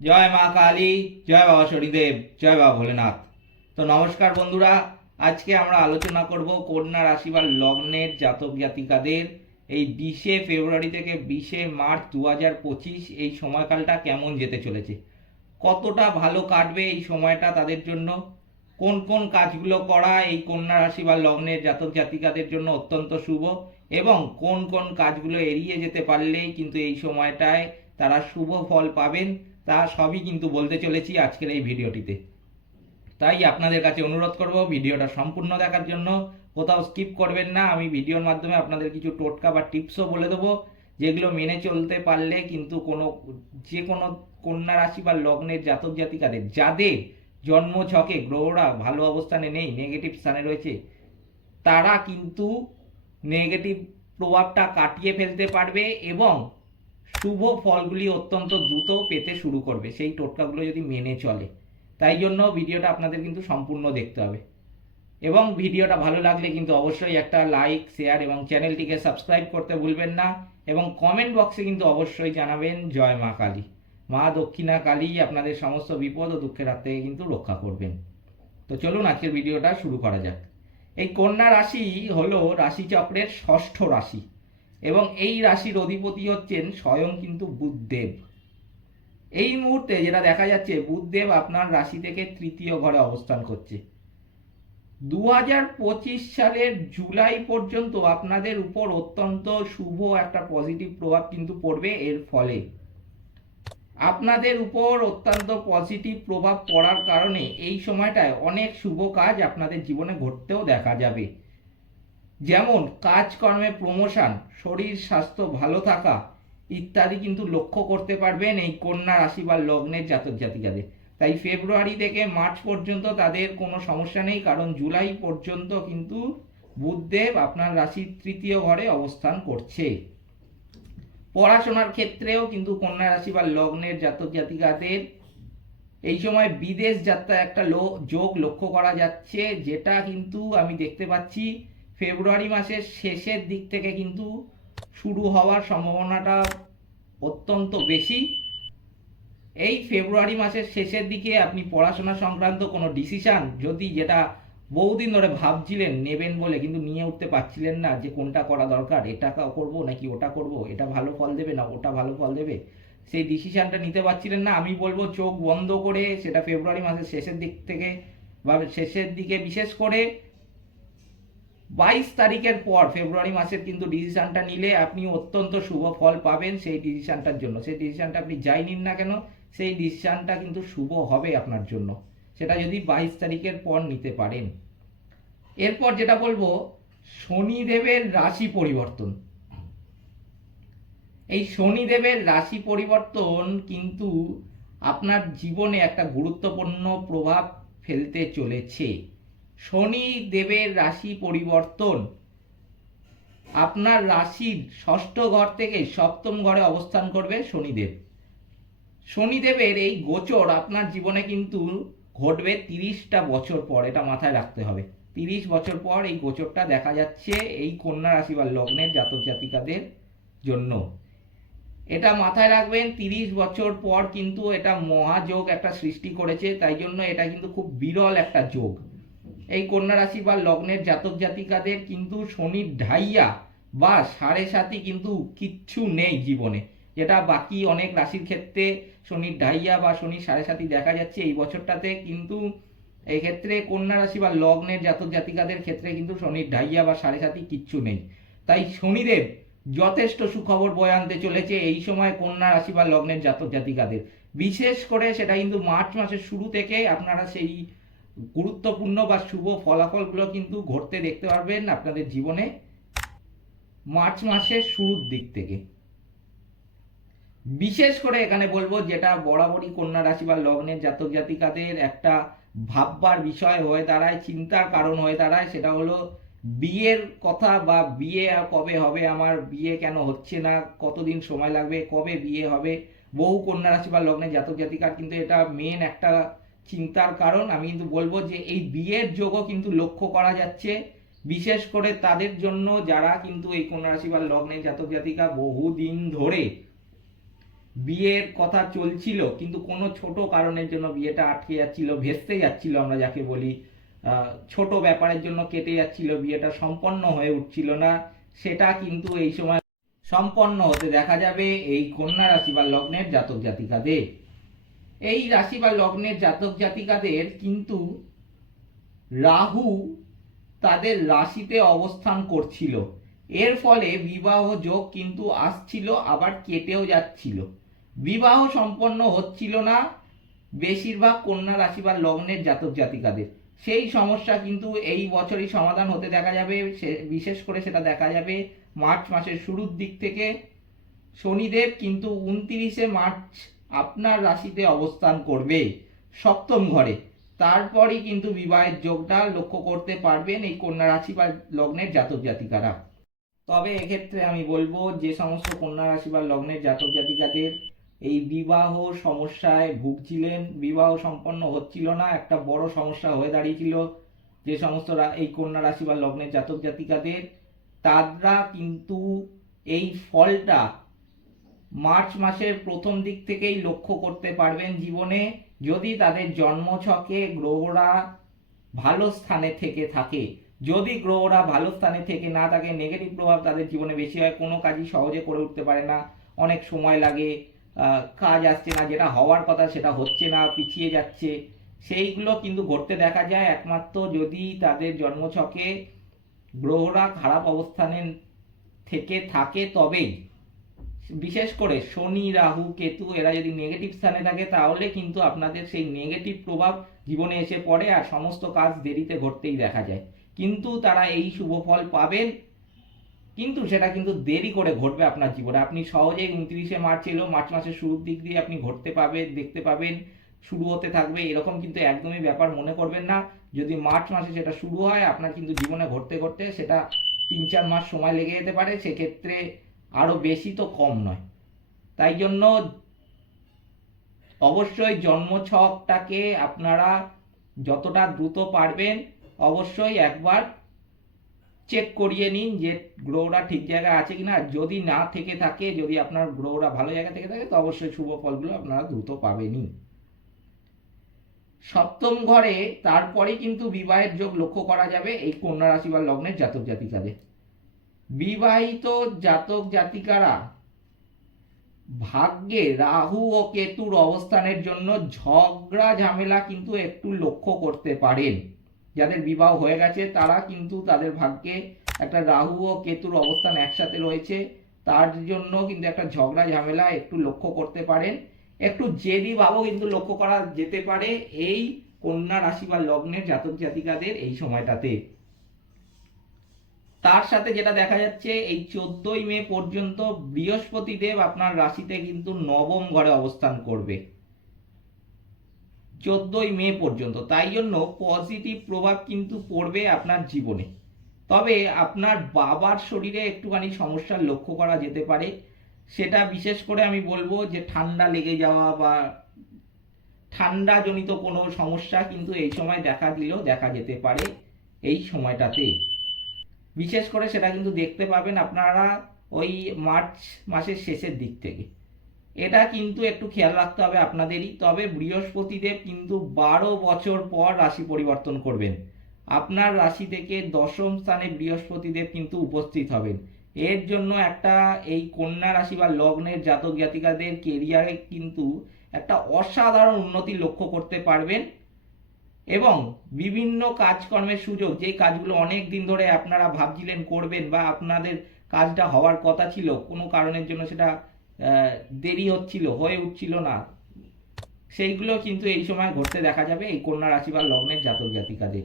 জয় মা কালী, জয় বাবা শনিদেব জয় বাবা ভোলেনাথ। তো নমস্কার বন্ধুরা, আজকে আমরা আলোচনা করব কন্যা রাশি বা লগ্নের জাতক জাতিকাদের। এই বিশে ফেব্রুয়ারি থেকে বিশে মার্চ দু হাজার পঁচিশ এই সময়কালটা কেমন যেতে চলেছে? কতটা ভালো কাটবে এই সময়টা তাদের জন্য? কোন কোন কাজগুলো করা এই কন্যা রাশি বা লগ্নের জাতক জাতিকাদের জন্য অত্যন্ত শুভ? এবং কোন কোন কাজগুলো এড়িয়ে যেতে পারলেই কিন্তু এই সময়টায় তারা শুভ ফল পাবেন? তা সবই কিন্তু বলতে চলেছি আজকের এই ভিডিওটিতে। তাই আপনাদের কাছে অনুরোধ করব ভিডিওটা সম্পূর্ণ দেখার জন্য। কোথাও স্কিপ করবেন না, আমি ভিডিওর মাধ্যমে আপনাদের কিছু টোটকা বা টিপসও বলে দেবো, যেগুলো মেনে চলতে পারলে কিন্তু কোনো, যে কোনো কন্যা রাশি বা লগ্নের জাতক জাতিকাদের, যাদের জন্ম ছকে গ্রহরা ভালো অবস্থানে নেই নেগেটিভ স্থানে রয়েছে, তারা কিন্তু নেগেটিভ প্রভাবটা কাটিয়ে ফেলতে পারবে এবং শুভ ফলগুলি অত্যন্ত দ্রুত পেতে শুরু করবে, সেই টোটকাগুলো যদি মেনে চলে। তাই জন্য ভিডিওটা আপনাদের কিন্তু সম্পূর্ণ দেখতে হবে। এবং ভিডিওটা ভালো লাগলে কিন্তু অবশ্যই একটা লাইক, শেয়ার এবং চ্যানেলটিকে সাবস্ক্রাইব করতে ভুলবেন না এবং কমেন্ট বক্সে কিন্তু অবশ্যই জানাবেন, জয় মা কালী। মা দক্ষিণা কালী আপনাদের সমস্ত বিপদ ও দুঃখের হাত থেকে কিন্তু রক্ষা করবেন। তো চলুন আজকের ভিডিওটা শুরু করা যাক। এই কন্যা রাশি হলো রাশিচক্রের ষষ্ঠ রাশি। এবং এই রাশির অধিপতি হচ্ছেন স্বয়ং কিন্তু বুধদেব এই মুহূর্তে যেটা দেখা যাচ্ছে বুধদেব আপনার রাশি থেকে তৃতীয় ঘরে অবস্থান করছে। দু হাজার পঁচিশ সালের জুলাই পর্যন্ত আপনাদের উপর অত্যন্ত শুভ একটা পজিটিভ প্রভাব কিন্তু পড়বে এর ফলে। আপনাদের উপর অত্যন্ত পজিটিভ প্রভাব পড়ার কারণে এই সময়টায় অনেক শুভ কাজ আপনাদের জীবনে ঘটতেও দেখা যাবে। যেমন কাজকর্মে প্রমোশন শরীর স্বাস্থ্য ভালো থাকা ইত্যাদি কিন্তু লক্ষ্য করতে পারবেন এই কন্যা রাশি বা লগ্নের জাতক জাতিকাদের। তাই ফেব্রুয়ারি থেকে মার্চ পর্যন্ত তাদের কোনো সমস্যা নেই, কারণ জুলাই পর্যন্ত কিন্তু বুধদেব আপনার রাশির তৃতীয় ঘরে অবস্থান করছে। পড়াশোনার ক্ষেত্রেও কিন্তু কন্যা রাশি বা লগ্নের জাতক জাতিকাদের এই সময় বিদেশ যাত্রা একটা লো যোগ লক্ষ্য করা যাচ্ছে, যেটা কিন্তু আমি দেখতে পাচ্ছি ফেব্রুয়ারি মাসের শেষের দিক থেকে কিন্তু শুরু হওয়ার সম্ভাবনাটা অত্যন্ত বেশি। এই ফেব্রুয়ারি মাসের শেষের দিকে আপনি পড়াশোনা সংক্রান্ত কোনো ডিসিশান যদি যেটা বহুদিন ধরে ভাবছিলেন নেবেন বলে কিন্তু নিয়ে উঠতে পারছিলেন না যে কোনটা করা দরকার, এটা করব নাকি ওটা করব, এটা ভালো ফল দেবে না ওটা ভালো ফল দেবে, সেই ডিসিশানটা নিতে পারছিলেন না। আমি বলব চোখ বন্ধ করে সেটা ফেব্রুয়ারি মাসের শেষের দিক থেকে বা শেষের দিকে বিশেষ করে বাইশ তারিখের পর ফেব্রুয়ারি মাসের কিন্তু ডিসিশনটা নিলে আপনি অত্যন্ত শুভ ফল পাবেন সেই ডিসিশনটার জন্য। সেই ডিসিশনটা আপনি যাই নিন না কেন, সেই ডিসিশনটা কিন্তু শুভ হবে আপনার জন্য। সেটা যদি বাইশ তারিখের পর নিতে পারেন। এরপর যেটা বলব, শনিদেবের রাশি পরিবর্তন। এই শনিদেবের রাশি পরিবর্তন কিন্তু আপনার জীবনে একটা গুরুত্বপূর্ণ প্রভাব ফেলতে চলেছে। শনি দেবের রাশি পরিবর্তন। আপনার রাশির ষষ্ঠ ঘর থেকে সপ্তম ঘরে অবস্থান করবে শনিদেব। শনিদেবের এই গোচর আপনার জীবনে কিন্তু ঘটবে তিরিশটা বছর পর, এটা মাথায় রাখতে হবে। তিরিশ বছর পর এই গোচরটা দেখা যাচ্ছে এই কন্যা রাশি বা লগ্নের জাতক জাতিকাদের জন্য। এটা মাথায় রাখবেন, তিরিশ বছর পর কিন্তু এটা মহাযোগ একটা সৃষ্টি করেছে, তাই জন্য এটা কিন্তু খুব বিরল একটা যোগ। এই কন্যা রাশি বা লগ্নের জাতক জাতিকাদের কিন্তু শনির ঢাইয়া বা সাড়ে সাথী কিন্তু কিচ্ছু নেই জীবনে। যেটা বাকি অনেক রাশির ক্ষেত্রে শনির ঢাইয়া বা শনির সাড়ে সাথী দেখা যাচ্ছে এই বছরটাতে। কিন্তু এই ক্ষেত্রে কন্যা রাশি বা লগ্নের জাতক জাতিকাদের ক্ষেত্রে কিন্তু শনির ঢাইয়া বা সাড়ে সাথী কিচ্ছু নেই। তাই শনিদেব যথেষ্ট সুখবর বয়ে আনতে চলেছে এই সময় কন্যা রাশি বা লগ্নের জাতক জাতিকাদের। বিশেষ করে সেটা কিন্তু মার্চ মাসের শুরু থেকে আপনারা সেই গুরুত্বপূর্ণ বা শুভ ফলাফলগুলো কিন্তু ঘটতে দেখতে পারবেন আপনাদের জীবনে মার্চ মাসের শুরুর দিক থেকে। বিশেষ করে এখানে বলব যেটা বরাবরই কন্যা রাশি বা লগ্নের জাতক জাতিকাদের একটা ভাববার বিষয় হয়ে দাঁড়ায়, চিন্তার কারণ হয়ে দাঁড়ায়, সেটা হলো বিয়ের কথা বা বিয়ে কবে হবে, আমার বিয়ে কেন হচ্ছে না, কতদিন সময় লাগবে, কবে বিয়ে হবে। বহু কন্যা রাশি বা লগ্নের জাতক জাতিকার কিন্তু এটা মেন একটা চিন্তার কারণ। আমি কিন্তু বলব যে এই বিয়ের যোগও কিন্তু লক্ষ্য করা যাচ্ছে। বিশেষ করে তাদের জন্য যারা কিন্তু এই কন্যা রাশি বা লগ্নের জাতক জাতিকা বহুদিন ধরে বিয়ের কথা চলছিল, কিন্তু কোনো ছোট কারণের জন্য বিয়েটা আটকে যাচ্ছিল, ভেস্তে যাচ্ছিল আমরা যাকে বলি। ছোট ব্যাপারের জন্য কেটে যাচ্ছিল, বিয়েটা সম্পন্ন হয়ে উঠছিল না। সেটা কিন্তু এই সময় সম্পন্ন হতে দেখা যাবে এই কন্যা রাশি বা লগ্নের জাতক জাতিকাদের। এই রাশি বা লগ্নের জাতক জাতিকাদের কিন্তু রাহু তাদের রাশিতে অবস্থান করছিল। এর ফলে বিবাহ যোগ কিন্তু আসছিল, আবার কেটেও যাচ্ছিল। বিবাহ সম্পন্ন হচ্ছিল না বেশিরভাগ কন্যা রাশি বা লগ্নের জাতক জাতিকাদের। সেই সমস্যা কিন্তু এই বছরই সমাধান হতে দেখা যাবে বিশেষ করে সেটা দেখা যাবে মার্চ মাসের শুরুর দিক থেকে। শনিদেব কিন্তু উনতিরিশে মার্চ আপনার রাশিতে অবস্থান করবে সপ্তম ঘরে। তারপরই কিন্তু বিবাহের যোগটা লক্ষ্য করতে পারবেন এই কন্যা রাশি বা লগ্নের জাতক জাতিকারা। তবে এক্ষেত্রে আমি বলব, যে সমস্ত কন্যা রাশি বা লগ্নের জাতক জাতিকাদের এই বিবাহ সমস্যায় ভুগছিলেন, বিবাহ সম্পন্ন হচ্ছিল না, একটা বড় সমস্যা হয়ে দাঁড়িয়েছিল। যে সমস্ত এই কন্যা রাশি বা লগ্নের জাতক জাতিকাদের, তারা কিন্তু এই ফলটা মার্চ মাসের প্রথম দিক থেকেই লক্ষ্য করতে পারবেন জীবনে যদি তাদের জন্মছকে গ্রহরা ভালো স্থানে থেকে থাকে। যদি গ্রহরা ভালো স্থানে থেকে না থাকে নেগেটিভ প্রভাব তাদের জীবনে বেশি হয়। কোনো কাজই সহজে করে উঠতে পারে না। অনেক সময় লাগে কাজ আসছে না, যেটা হওয়ার কথা সেটা হচ্ছে না, পিছিয়ে যাচ্ছে। সেইগুলো কিন্তু ঘটতে দেখা যায়। একমাত্র যদি তাদের জন্মছকে গ্রহরা খারাপ অবস্থানে থেকে থাকে তবেই বিশেষ করে শনি, রাহু, কেতু এরা যদি নেগেটিভ স্থানে থাকে, তাহলে কিন্তু আপনাদের সেই নেগেটিভ প্রভাব জীবনে এসে পড়ে আর সমস্ত কাজ দেরিতে ঘটতেই দেখা যায়। কিন্তু তারা এই শুভ ফল পাবেন, কিন্তু সেটা কিন্তু দেরি করে ঘটবে আপনার জীবনে। আপনি সহজেই উনত্রিশে মার্চ এলো, মার্চ মাসের শুরুর দিক দিয়ে আপনি ঘটতে পাবেন দেখতে পাবেন, শুরু হতে থাকবে, এরকম কিন্তু একদমই ব্যাপার মনে করবেন না। যদি মার্চ মাসে সেটা শুরু হয়, আপনার কিন্তু জীবনে ঘটতে ঘটতে সেটা তিন চার মাস সময় লেগে যেতে পারে। সেক্ষেত্রে আরও বেশি তো কম নয়। তাই জন্য অবশ্যই জন্মছকটাকে আপনারা যতটা দ্রুত পারবেন অবশ্যই একবার চেক করিয়ে নিন যে গ্রহটা ঠিক জায়গায় আছে কিনা। যদি না থেকে থাকে, যদি আপনার গ্রহটা ভালো জায়গা থেকে থাকে, তো অবশ্যই শুভ ফলগুলো আপনারা দ্রুত পাবেনই। সপ্তম ঘরে তারপরে কিন্তু বিবাহের যোগ লক্ষ্য করা যাবে এই কন্যা রাশি বা লগ্নের জাতক জাতিকাদের। বিবাহিত জাতক জাতিকারা, ভাগ্যে রাহু ও কেতুর অবস্থানের জন্য ঝগড়া, ঝামেলা কিন্তু একটু লক্ষ্য করতে পারেন। যাদের বিবাহ হয়ে গেছে, তারা কিন্তু তাদের ভাগ্যে একটা রাহু ও কেতুর অবস্থান একসাথে রয়েছে। তার জন্য কিন্তু একটা ঝগড়া, ঝামেলা একটু লক্ষ্য করতে পারেন। একটু জেদি ভাবও কিন্তু লক্ষ্য করা যেতে পারে এই কন্যা রাশি বা লগ্নের জাতক জাতিকাদের এই সময়টাতে। তার সাথে যেটা দেখা যাচ্ছে, এই চোদ্দই মে পর্যন্ত বৃহস্পতি দেব আপনার রাশিতে কিন্তু নবম ঘরে অবস্থান করবে। চোদ্দই মে পর্যন্ত। তাই জন্য পজিটিভ প্রভাব কিন্তু পড়বে আপনার জীবনে। তবে আপনার বাবার শরীরে একটুখানি সমস্যা লক্ষ্য করা যেতে পারে। সেটা বিশেষ করে আমি বলব যে ঠান্ডা লেগে যাওয়া বা ঠান্ডাজনিত কোনো সমস্যা কিন্তু এই সময় দেখা দিলেও দেখা যেতে পারে এই সময়টাতে বিশেষ করে সেটা কিন্তু দেখতে পাবেন আপনারা ওই মার্চ মাসের শেষের দিক থেকে। এটা কিন্তু একটু খেয়াল রাখতে হবে আপনাদেরই। তবে বৃহস্পতিদেব কিন্তু বারো বছর পর রাশি পরিবর্তন করবেন। আপনার রাশি থেকে দশম স্থানে বৃহস্পতিদেব কিন্তু উপস্থিত হবেন। এর জন্য একটা এই কন্যা রাশি বা লগ্নের জাতক জাতিকাদের কেরিয়ারে কিন্তু একটা অসাধারণ উন্নতি লক্ষ্য করতে পারবেন। এবং বিভিন্ন কাজকর্মের সুযোগ যে কাজগুলো অনেক দিন ধরে আপনারা ভাবছিলেন করবেন বা আপনাদের কাজটা হওয়ার কথা ছিল, কোনো কারণের জন্য সেটা দেরি হচ্ছিল, হয়ে উঠছিল না। সেইগুলো কিন্তু এই সময় ঘটতে দেখা যাবে এই কন্যা রাশি বা লগ্নের জাতক জাতিকাদের।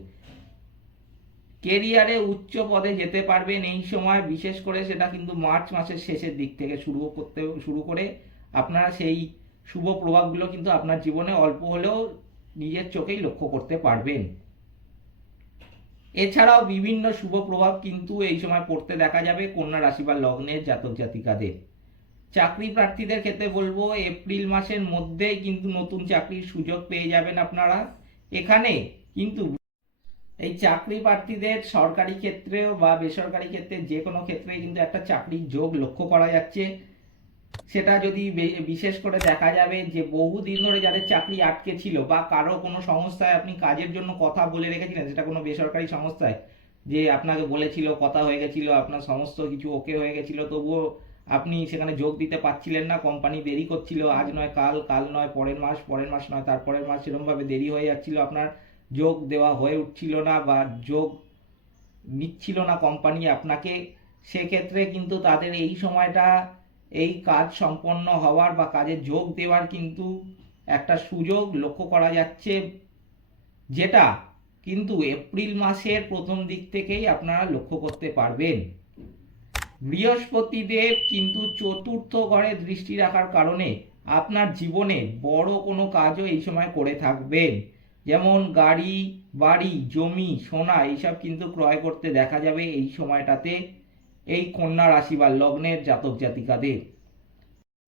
কেরিয়ারে উচ্চ পদে যেতে পারবেন এই সময়, বিশেষ করে সেটা কিন্তু মার্চ মাসের শেষের দিক থেকে শুরু করতে, শুরু করে আপনারা সেই শুভ প্রভাবগুলো কিন্তু আপনার জীবনে অল্প হলেও নিজের চোখেই লক্ষ্য করতে পারবেন। এছাড়াও বিভিন্ন শুভ প্রভাব কিন্তু এই সময় পড়তে দেখা যাবে কন্যা রাশি বা লগ্নের জাতক জাতিকাদের। চাকরি প্রার্থীদের ক্ষেত্রে বলব, এপ্রিল মাসের মধ্যেই কিন্তু নতুন চাকরির সুযোগ পেয়ে যাবেন আপনারা। এখানে কিন্তু এই চাকরি প্রার্থীদের সরকারি ক্ষেত্রেও বা বেসরকারি ক্ষেত্রে যে কোনো ক্ষেত্রে কিন্তু একটা চাকরির যোগ লক্ষ্য করা যাচ্ছে। সেটা যদি বিশেষ করে দেখা যাবে যে বহুদিন ধরে যাদের চাকরি আটকে ছিল বা কারও কোনো সংস্থায় আপনি কাজের জন্য কথা বলে রেখেছিলেন, সেটা কোনো বেসরকারি সংস্থায়, যে আপনাকে বলেছিল, কথা হয়ে গেছিল, আপনার সমস্ত কিছু ওকে হয়ে গেছিল, তবুও আপনি সেখানে যোগ দিতে পারছিলেন না কোম্পানি দেরি করছিল, আজ নয়, কাল কাল নয়, পরের মাস পরের মাস নয়, তারপরের মাস সেরকমভাবে দেরি হয়ে যাচ্ছিল, আপনার যোগ দেওয়া হয়ে উঠছিল না বা যোগ নিচ্ছিল না কোম্পানি আপনাকে, সেক্ষেত্রে কিন্তু তাদের এই সময়টা এই কাজ সম্পন্ন হওয়ার বা কাজে যোগ দেওয়ার কিন্তু একটা সুযোগ লক্ষ্য করা যাচ্ছে, যেটা কিন্তু এপ্রিল মাসের প্রথম দিক থেকেই আপনারা লক্ষ্য করতে পারবেন। বৃহস্পতিদেব কিন্তু চতুর্থ ঘরে দৃষ্টি রাখার কারণে আপনার জীবনে বড় কোনো কাজও এই সময় করে থাকবেন। যেমন গাড়ি, বাড়ি, জমি, সোনা, এইসব কিন্তু ক্রয় করতে দেখা যাবে এই সময়টাতে। এই কন্যা রাশি বা লগ্নের জাতক জাতিকাদের।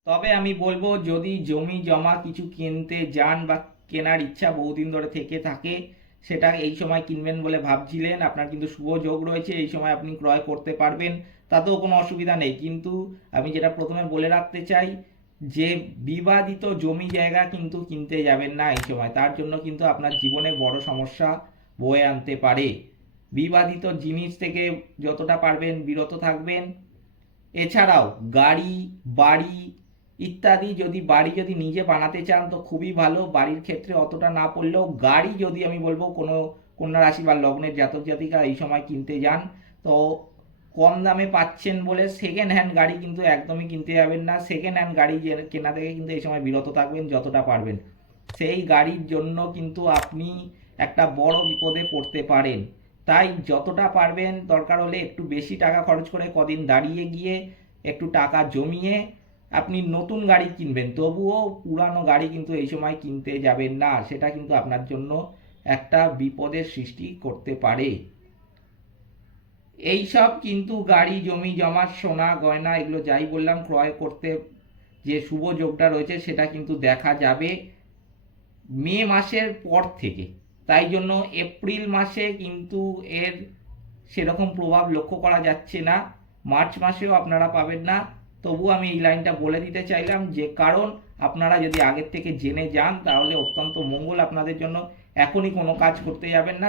তবে আমি বলব, যদি জমি, জমা কিছু কিনতে যান বা কেনার ইচ্ছা বহুদিন ধরে থেকে থাকে, সেটা এই সময় কিনবেন বলে ভাবছিলেন। আপনার কিন্তু শুভ যোগ রয়েছে, এই সময় আপনি ক্রয় করতে পারবেন, তাতেও কোনো অসুবিধা নেই। কিন্তু আমি যেটা প্রথমে বলে রাখতে চাই, যে বিবাদিত জমি জায়গা কিন্তু কিনতে যাবেন না এই সময়। তার জন্য কিন্তু আপনার জীবনে বড় সমস্যা বয়ে আনতে পারে। বিবাদিত জিনিস থেকে যতটা পারবেন বিরত থাকবেন। এছাড়াও গাড়ি, বাড়ি ইত্যাদি যদি, বাড়ি যদি নিজে বানাতে চান তো খুবই ভালো। বাড়ির ক্ষেত্রে অতটা না পড়লেও গাড়ি যদি আমি বলব, কোনো কন্যা রাশি বা লগ্নের জাতক জাতিকা এই সময় কিনতে যান, তো কম দামে পাচ্ছেন বলে সেকেন্ড হ্যান্ড গাড়ি কিন্তু একদমই কিনতে যাবেন না। সেকেন্ড হ্যান্ড গাড়ি কেনা থেকে কিন্তু এই সময় বিরত থাকবেন যতটা পারবেন। সেই গাড়ির জন্য কিন্তু আপনি একটা বড় বিপদে পড়তে পারেন। তাই যতটা পারবেন দরকার হলে একটু বেশি টাকা খরচ করে কদিন দাঁড়িয়ে গিয়ে একটু টাকা জমিয়ে আপনি নতুন গাড়ি কিনবেন। তবুও পুরানো গাড়ি কিন্তু এই সময় কিনতে যাবেন না সেটা কিন্তু আপনার জন্য একটা বিপদের সৃষ্টি করতে পারে। এই সব কিন্তু গাড়ি, জমি, জমা, সোনা, গয়না এগুলো যাই বললাম ক্রয় করতে যে শুভ যোগটা রয়েছে সেটা কিন্তু দেখা যাবে মে মাসের পর থেকে। তাই জন্য এপ্রিল মাসে কিন্তু এর সেরকম প্রভাব লক্ষ্য করা যাচ্ছে না। মার্চ মাসেও আপনারা পাবেন না। তবু আমি এই লাইনটা বলে দিতে চাইলাম যে, কারণ আপনারা যদি আগের থেকে জেনে যান, তাহলে অত্যন্ত মঙ্গল আপনাদের জন্য। এখনই কোনো কাজ করতে যাবেন না।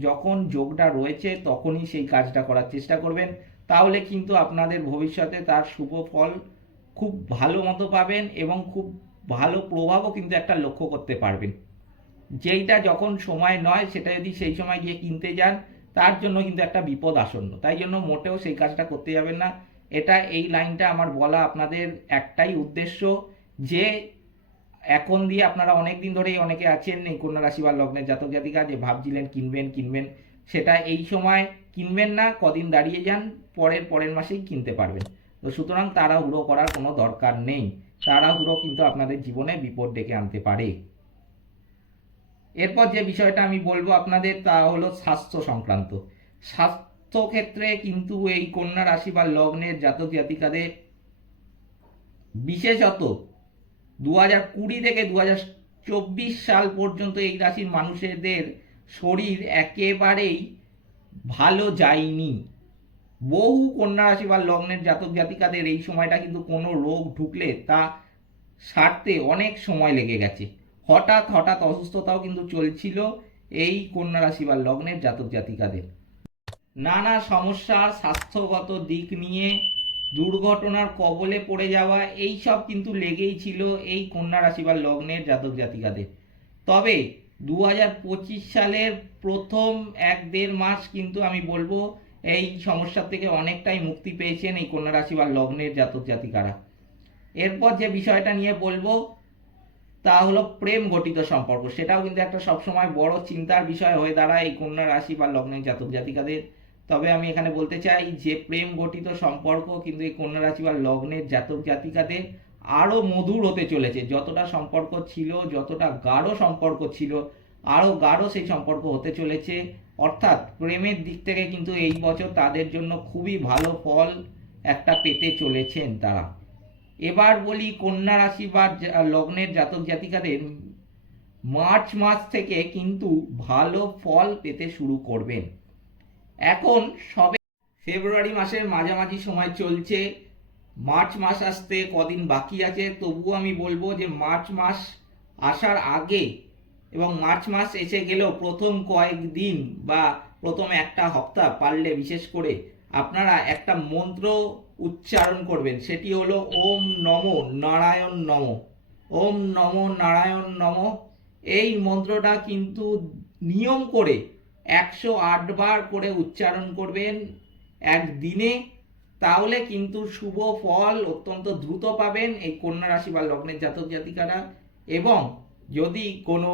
যখন যোগটা রয়েছে, তখনই সেই কাজটা করার চেষ্টা করবেন। তাহলে কিন্তু আপনাদের ভবিষ্যতে তার শুভ ফল খুব ভালো মতো পাবেন এবং খুব ভালো প্রভাবও কিন্তু একটা লক্ষ্য করতে পারবেন। যেইটা যখন সময় নয়, সেটা যদি সেই সময় গিয়ে কিনতে যান, তার জন্য কিন্তু একটা বিপদ আসন্ন। তাই জন্য মোটেও সেই কাজটা করতে যাবেন না। এটা এই লাইনটা আমার বলা আপনাদের একটাই উদ্দেশ্য যে, এখন দিয়ে আপনারা অনেক দিন ধরেই অনেকে আছেন, এই কন্যা রাশি বা লগ্নের জাতক জাতিকা, যে ভাবছিলেন কিনবেন কিনবেন। সেটা এই সময় কিনবেন না, কদিন দাঁড়িয়ে যান, পরের পরের মাসেই কিনতে পারবেন। তো সুতরাং তাড়াহুড়ো করার কোনো দরকার নেই। তাড়াহুড়ো কিন্তু আপনাদের জীবনে বিপদ ডেকে আনতে পারে। এরপর যে বিষয়টা আমি বলব আপনাদের তা হলো স্বাস্থ্য সংক্রান্ত। স্বাস্থ্য ক্ষেত্রে কিন্তু এই কন্যা রাশি বা লগ্নের জাতক জাতিকাদের বিশেষত দু হাজার কুড়ি থেকে দু হাজার চব্বিশ সাল পর্যন্ত এই রাশির মানুষদের শরীর একেবারেই ভালো যায়নি। বহু কন্যা রাশি বা লগ্নের জাতক জাতিকাদের এই সময়টা কিন্তু কোনো রোগ ঢুকলে তা সারতে অনেক সময় লেগে গেছে। হঠাৎ হঠাৎ অসুস্থতাও কিন্তু চলছিল এই কন্যা রাশি বা লগ্নের জাতক জাতিকাদের। নানা সমস্যা স্বাস্থ্যগত দিক নিয়ে, দুর্ঘটনার কবলে পড়ে যাওয়া এই সব কিন্তু লেগেই ছিল এই কন্যা রাশি বা লগ্নের জাতক জাতিকাদের। তবে দু হাজার পঁচিশ সালের প্রথম এক দেড় মাস কিন্তু আমি বলব, এই সমস্যা থেকে অনেকটাই মুক্তি পেয়েছেন এই কন্যা রাশি বা লগ্নের জাতক জাতিকারা। এরপর যে বিষয়টা নিয়ে বলব তা হলো প্রেম গঠিত সম্পর্ক। সেটাও কিন্তু একটা সবসময় বড় চিন্তার বিষয় হয়ে দাঁড়ায় এই কন্যা রাশি বা লগ্নের জাতক জাতিকাদের। তবে আমি এখানে বলতে চাই যে প্রেম গঠিত সম্পর্ক কিন্তু এই কন্যা রাশি বা লগ্নের জাতক জাতিকাদের আরও মধুর হতে চলেছে। যতটা সম্পর্ক ছিল, যতটা গাঢ় সম্পর্ক ছিল আরও গাঢ় সেই সম্পর্ক হতে চলেছে। অর্থাৎ প্রেমের দিক থেকে কিন্তু এই বছর তাদের জন্য খুবই ভালো ফল একটা পেতে চলেছেন তারা। এবার বলি কন্যা রাশি বা লগ্নের জাতক জাতিকাদের মার্চ মাস থেকে কিন্তু ভালো ফল পেতে শুরু করবেন। এখন সবে ফেব্রুয়ারি মাসের মাঝামাঝি সময় চলছে। মার্চ মাস আসতে কদিন বাকি আছে। তবুও আমি বলব যে মার্চ মাস আসার আগে এবং মার্চ মাস এসে গেলেও প্রথম কয়েকদিন বা প্রথম একটা হপ্তাহ পারলে বিশেষ করে আপনারা একটা মন্ত্র উচ্চারণ করবেন। সেটি হলো ওম নম নারায়ণ নম। ওম নম নারায়ণ নম। এই মন্ত্রটা কিন্তু নিয়ম করে একশো আট বার করে উচ্চারণ করবেন একদিনে। তাহলে কিন্তু শুভ ফল অত্যন্ত দ্রুত পাবেন এই কন্যা রাশি বা লগ্নের জাতক জাতিকারা। এবং যদি কোনো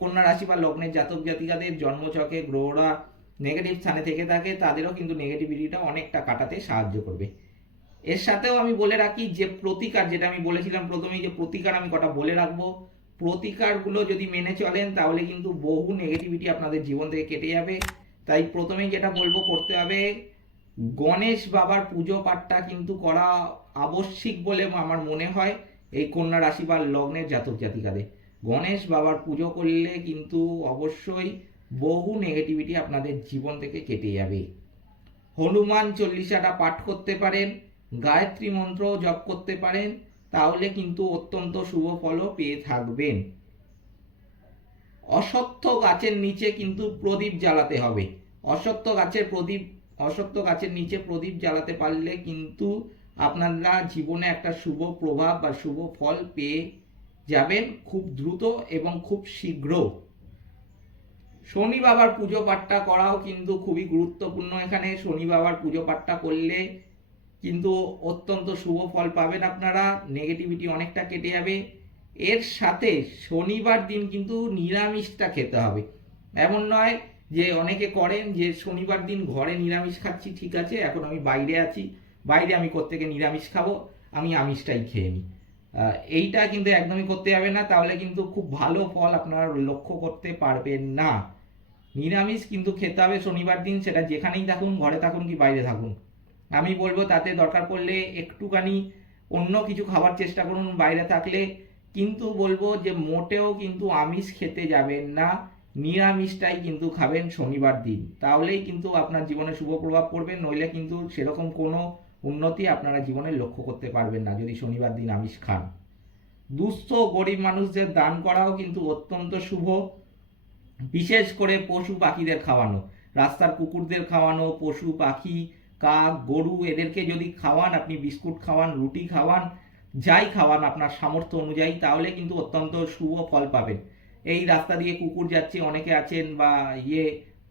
কন্যা রাশি বা লগ্নের জাতক জাতিকাদের জন্মচকে গ্রহরা নেগেটিভ স্থানে থেকে থাকে, তাদেরও কিন্তু নেগেটিভিটিটা অনেকটা কাটাতে সাহায্য করবে। এর সাথেও আমি বলে রাখি যে প্রতিকার, যেটা আমি বলেছিলাম প্রথমেই যে প্রতিকার আমি কটা বলে রাখব। প্রতিকারগুলো যদি মেনে চলেন, তাহলে কিন্তু বহু নেগেটিভিটি আপনাদের জীবন থেকে কেটে যাবে। তাই প্রথমেই যেটা বলব, করতে হবে, গণেশ বাবার পুজো পাঠটা কিন্তু করা আবশ্যিক বলে আমার মনে হয় এই কন্যা রাশি বা লগ্নের জাতক জাতিকাদের গণেশ বাবার পুজো করলে কিন্তু অবশ্যই বহু নেগেটিভিটি আপনাদের জীবন থেকে কেটে যাবে। হনুমান চল্লিশাটা পাঠ করতে পারেন, গায়ত্রী মন্ত্র জপ করতে পারেন, তাহলে কিন্তু অত্যন্ত শুভ ফলও পেয়ে থাকবেন। অসত্য গাছের নিচে কিন্তু প্রদীপ জ্বালাতে হবে। অসত্য গাছের প্রদীপ অসত্য গাছের নিচে প্রদীপ জ্বালাতে পারলে কিন্তু আপনারা জীবনে একটা শুভ প্রভাব বা শুভ ফল পেয়ে যাবেন খুব দ্রুত এবং খুব শীঘ্র। শনি বাবার পুজো পাঠটা করাও কিন্তু খুবই গুরুত্বপূর্ণ। এখানে শনি বাবার পুজো পাঠটা করলে কিন্তু অত্যন্ত শুভ ফল পাবেন আপনারা নেগেটিভিটি অনেকটা কেটে যাবে। এর সাথে শনিবার দিন কিন্তু নিরামিষটা খেতে হবে। এমন নয় যে অনেকে করেন যে শনিবার দিন ঘরে নিরামিষ খাচ্ছি, ঠিক আছে, এখন আমি বাইরে আছি, বাইরে আমি কোত্থেকে নিরামিষ খাব? আমি আমিষটাই খেয়ে নিই। এইটা কিন্তু একদমই করতে যাবে না, তাহলে কিন্তু খুব ভালো ফল আপনারা লক্ষ্য করতে পারবেন না। নিরামিষ কিন্তু খেতে হবে শনিবার দিন, সেটা যেখানেই থাকুন, ঘরে থাকুন কি বাইরে থাকুন। আমি বলব তাতে দরকার পড়লে একটুখানি অন্য কিছু খাবার চেষ্টা করুন বাইরে থাকলে। কিন্তু বলব যে মোটেও কিন্তু আমিষ খেতে যাবেন না, নিরামিষটাই কিন্তু খাবেন শনিবার দিন। তাহলেই কিন্তু আপনার জীবনে শুভ প্রভাব পড়বে, নইলে কিন্তু সেরকম কোনো উন্নতি আপনারা জীবনে লক্ষ্য করতে পারবেন না যদি শনিবার দিন আমিষ খান। দুস্থ গরিব মানুষদের দান করাও কিন্তু অত্যন্ত শুভ। বিশেষ করে পশু পাখিদের খাওয়ানো। রাস্তার কুকুরদের খাওয়ানো, পশু, পাখি, কাক, গরু, এদেরকে যদি খাওয়ান, আপনি বিস্কুট খাওয়ান, রুটি খাওয়ান, যাই খাওয়ান আপনার সামর্থ্য অনুযায়ী, তাহলে কিন্তু অত্যন্ত শুভ ফল পাবেন। এই রাস্তা দিয়ে কুকুর যাচ্ছে, অনেকে আছেন বা ইয়ে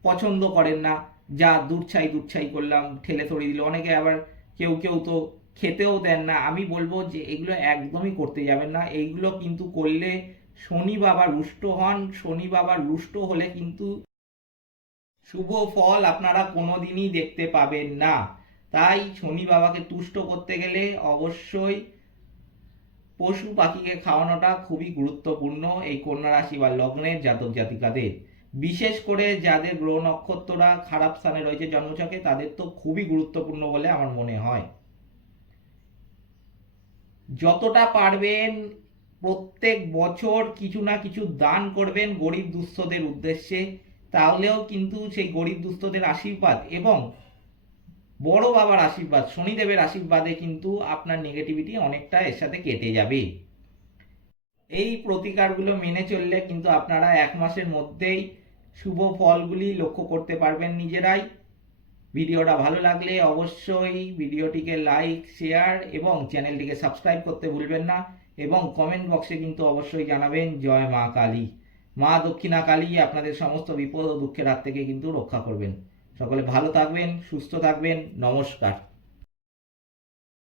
পছন্দ করেন না, যা দুধছাই দুধছাই করলাম, ঠেলে থড়ি দিল। অনেকে আবার কেউ কেউ তো খেতেও দেন না। আমি বলব যে এগুলো একদমই করতে যাবেন না। এইগুলো কিন্তু করলে শনি বাবা রুষ্ট হন, শনি বাবা রুষ্ট হলে কিন্তু শুভ ফল আপনারা কোনোদিনই দেখতে পাবেন না। তাই শনি বাবাকে তুষ্ট করতে গেলে অবশ্যই পশু পাখিকে খাওয়ানোটা খুবই গুরুত্বপূর্ণ এই কন্যা রাশি বা লগ্নের জাতক জাতিকাদের। বিশেষ করে যাদের গ্রহ নক্ষত্ররা খারাপ স্থানে রয়েছে জন্মছকে তাদের তো খুবই গুরুত্বপূর্ণ বলে আমার মনে হয়। যতটা পারবেন প্রত্যেক বছর কিছু না কিছু দান করবেন গরিব দুস্থদের উদ্দেশ্যে, তাহলেও কিন্তু সেই গরিব দুস্থদের আশীর্বাদ এবং বড় বাবার আশীর্বাদ, শনিদেবের আশীর্বাদে কিন্তু আপনার নেগেটিভিটি অনেকটা এর সাথে কেটে যাবে। এই প্রতিকারগুলো মেনে চললে কিন্তু আপনারা এক মাসের মধ্যেই শুভ ফলগুলি লক্ষ্য করতে পারবেন নিজেরাই। ভিডিওটা ভালো লাগলে অবশ্যই ভিডিওটিকে লাইক শেয়ার এবং চ্যানেলটিকে সাবস্ক্রাইব করতে ভুলবেন না। এবং কমেন্ট বক্সে কিন্তু অবশ্যই জানাবেন, জয় মা কালী। মা দক্ষিণা কালী আপনাদের সমস্ত বিপদ ও দুঃখের হাত থেকে কিন্তু রক্ষা করবেন। সকলে ভালো থাকবেন, সুস্থ থাকবেন, নমস্কার।